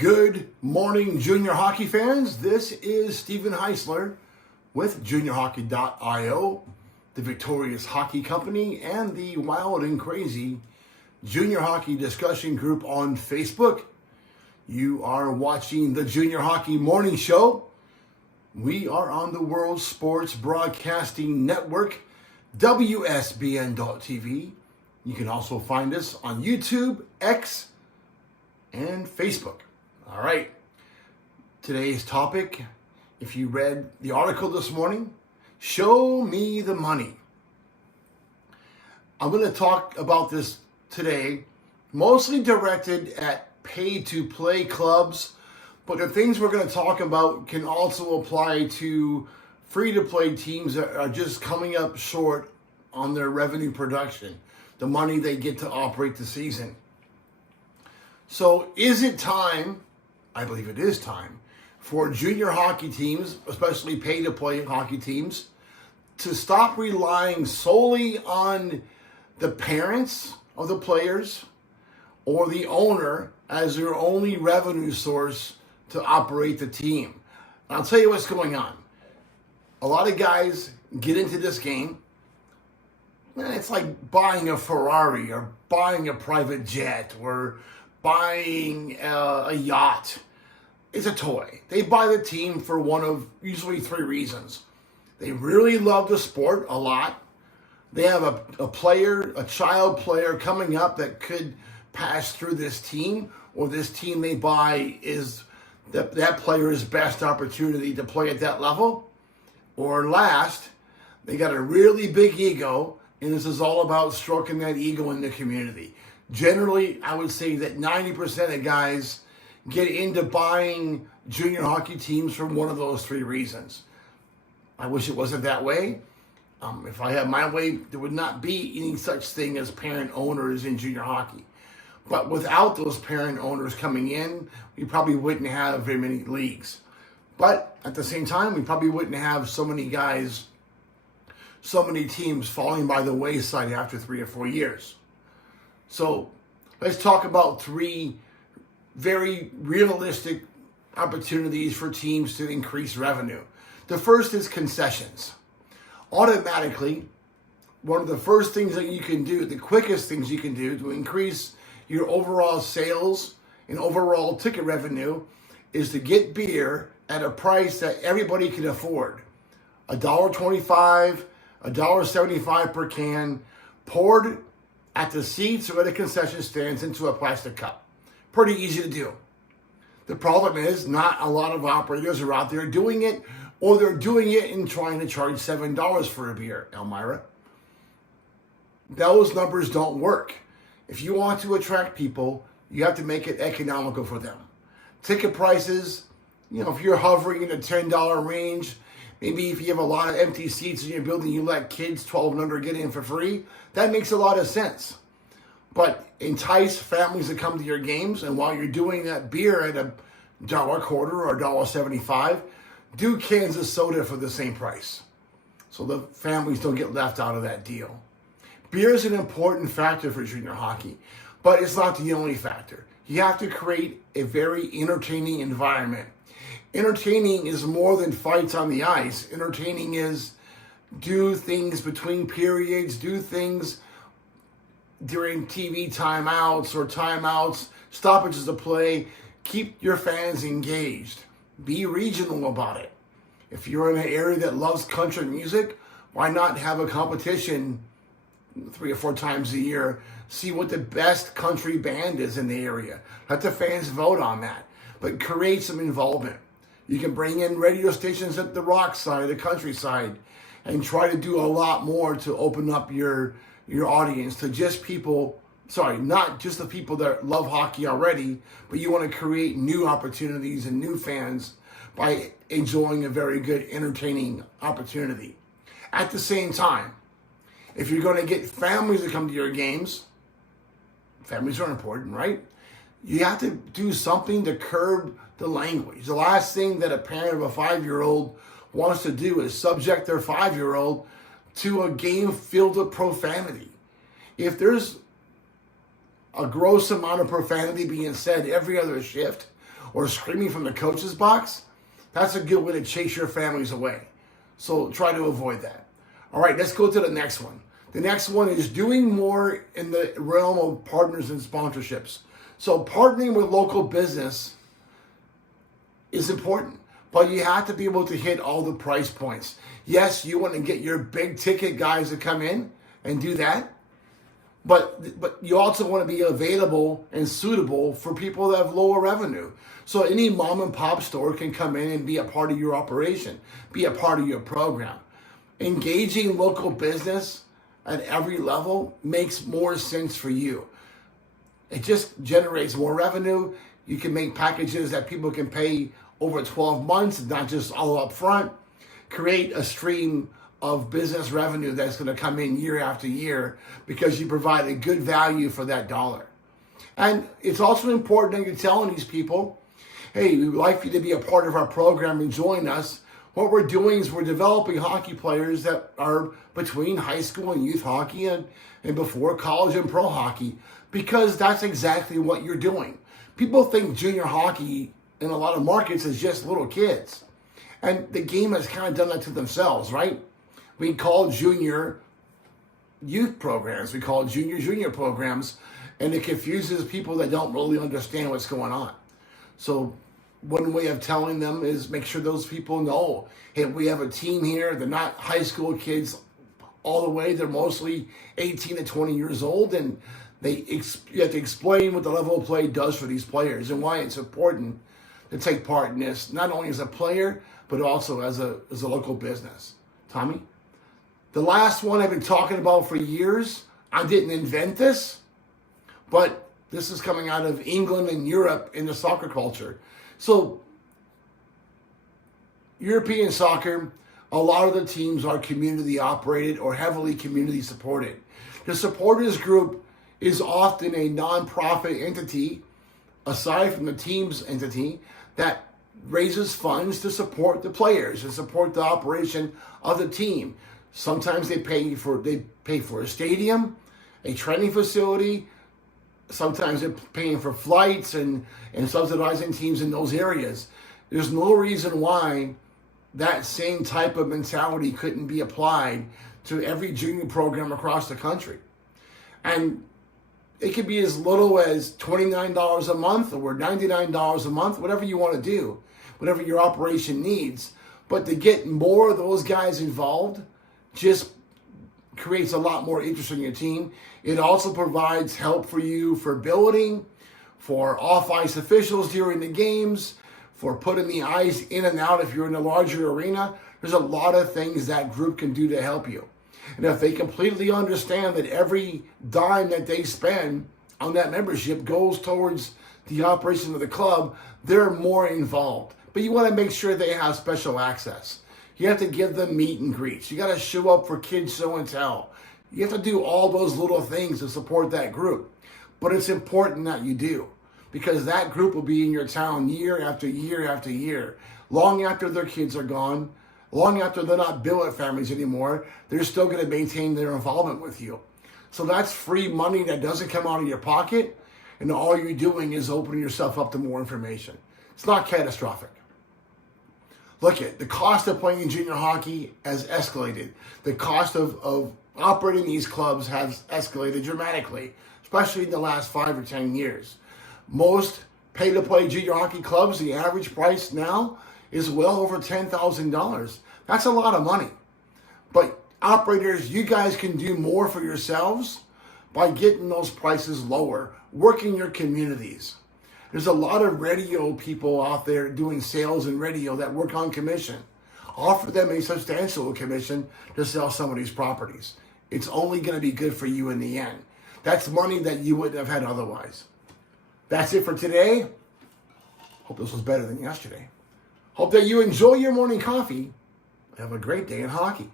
Good morning, junior hockey fans. This is Stephen Heisler with juniorhockey.io, the Victorious Hockey Company, and the Wild and Crazy Junior Hockey Discussion Group on Facebook. You are watching the Junior Hockey Morning Show. We are on the World Sports Broadcasting Network, WSBN.TV. You can also find us on YouTube, X, and Facebook. All right. Today's topic, if you read the article this morning, show me the money. I'm going to talk about this today, mostly directed at pay-to-play clubs, but the things we're going to talk about can also apply to free-to-play teams that are just coming up short on their revenue production, the money they get to operate the season. So is it time, I believe it is time, for junior hockey teams, especially pay-to-play hockey teams, to stop relying solely on the parents of the players or the owner as their only revenue source to operate the team? And I'll tell you what's going on. A lot of guys get into this game, and it's like buying a Ferrari or buying a private jet or buying a yacht. It's a toy. They buy the team for one of usually three reasons. They really love the sport a lot. They have a child player coming up that could pass through this team, or this team they buy is that player's best opportunity to play at that level. Or last, they got a really big ego, and this is all about stroking that ego in the community. Generally, I would say that 90% of guys get into buying junior hockey teams for one of those three reasons. I wish it wasn't that way. If I had my way, there would not be any such thing as parent owners in junior hockey. But without those parent owners coming in, we probably wouldn't have very many leagues. But at the same time, we probably wouldn't have so many guys, so many teams falling by the wayside after 3 or 4 years. So let's talk about three very realistic opportunities for teams to increase revenue. The first is concessions. Automatically, one of the first things that you can do, the quickest things you can do to increase your overall sales and overall ticket revenue, is to get beer at a price that everybody can afford. $1.25, $1.75 per can, poured at the seats or at the concession stands into a plastic cup. Pretty easy to do. The problem is not a lot of operators are out there doing it, or they're doing it and trying to charge $7 for a beer, Elmira. Those numbers don't work. If you want to attract people, you have to make it economical for them. Ticket prices, if you're hovering in the $10 range, maybe if you have a lot of empty seats in your building, you let kids 12 and under get in for free, that makes a lot of sense. But entice families to come to your games, and while you're doing that beer at $1.25 or $1.75, do cans of soda for the same price, so the families don't get left out of that deal. Beer is an important factor for junior hockey, but it's not the only factor. You have to create a very entertaining environment. Entertaining is more than fights on the ice. Entertaining is do things between periods, do things during TV timeouts or timeouts, stoppages of play. Keep your fans engaged. Be regional about it. If you're in an area that loves country music, why not have a competition 3 or 4 times a year? See what the best country band is in the area. Let the fans vote on that, but create some involvement. You can bring in radio stations at the rock side, the countryside, and try to do a lot more to open up your audience to just people, not just the people that love hockey already, but you want to create new opportunities and new fans by enjoying a very good, entertaining opportunity. At the same time, if you're going to get families to come to your games, families are important, right? You have to do something to curb the language. The last thing that a parent of a 5-year-old wants to do is subject their 5-year-old to a game filled with profanity. If there's a gross amount of profanity being said every other shift, or screaming from the coach's box, that's a good way to chase your families away. So try to avoid that. All right, let's go to the next one. The next one is doing more in the realm of partners and sponsorships. So partnering with local business is important, but you have to be able to hit all the price points. Yes, you want to get your big ticket guys to come in and do that, but you also want to be available and suitable for people that have lower revenue. So any mom and pop store can come in and be a part of your operation, be a part of your program. Engaging local business at every level makes more sense for you. It just generates more revenue. You can make packages that people can pay over 12 months, not just all up front. Create a stream of business revenue that's going to come in year after year because you provide a good value for that dollar. And it's also important that you're telling these people, hey, we'd like you to be a part of our program and join us. What we're doing is we're developing hockey players that are between high school and youth hockey and before college and pro hockey, because that's exactly what you're doing. People think junior hockey in a lot of markets is just little kids. And the game has kind of done that to themselves, right? We call junior youth programs. We call junior programs, and it confuses people that don't really understand what's going on. So one way of telling them is make sure those people know, hey, we have a team here. They're not high school kids all the way. They're mostly 18 to 20 years old, and you have to explain what the level of play does for these players and why it's important to take part in this, not only as a player, but also as a local business. Tommy? The last one I've been talking about for years, I didn't invent this, but this is coming out of England and Europe in the soccer culture. So, European soccer, a lot of the teams are community operated or heavily community supported. The supporters group is often a non-profit entity, aside from the team's entity, that raises funds to support the players and support the operation of the team. Sometimes they pay for a stadium, a training facility. Sometimes they're paying for flights and subsidizing teams in those areas. There's no reason why that same type of mentality couldn't be applied to every junior program across the country. And it could be as little as $29 a month or $99 a month, whatever you want to do, whatever your operation needs. But to get more of those guys involved just creates a lot more interest in your team. It also provides help for you for billeting, for off-ice officials during the games, for putting the ice in and out if you're in a larger arena. There's a lot of things that group can do to help you. And if they completely understand that every dime that they spend on that membership goes towards the operation of the club, they're more involved. But you want to make sure they have special access. You have to give them meet and greets. You got to show up for kids show and tell. You have to do all those little things to support that group. But it's important that you do, because that group will be in your town year after year after year. Long after their kids are gone, long after they're not billet families anymore, they're still going to maintain their involvement with you. So that's free money that doesn't come out of your pocket, and all you're doing is opening yourself up to more information. It's not catastrophic. Look at the cost of playing junior hockey has escalated. The cost of operating these clubs has escalated dramatically, especially in the last 5 or 10 years. Most pay-to-play junior hockey clubs, the average price now is well over $10,000. That's a lot of money. But operators, you guys can do more for yourselves by getting those prices lower, working your communities. There's a lot of radio people out there doing sales and radio that work on commission. Offer them a substantial commission to sell some of these properties. It's only going to be good for you in the end. That's money that you wouldn't have had otherwise. That's it for today. Hope this was better than yesterday. Hope that you enjoy your morning coffee. Have a great day in hockey.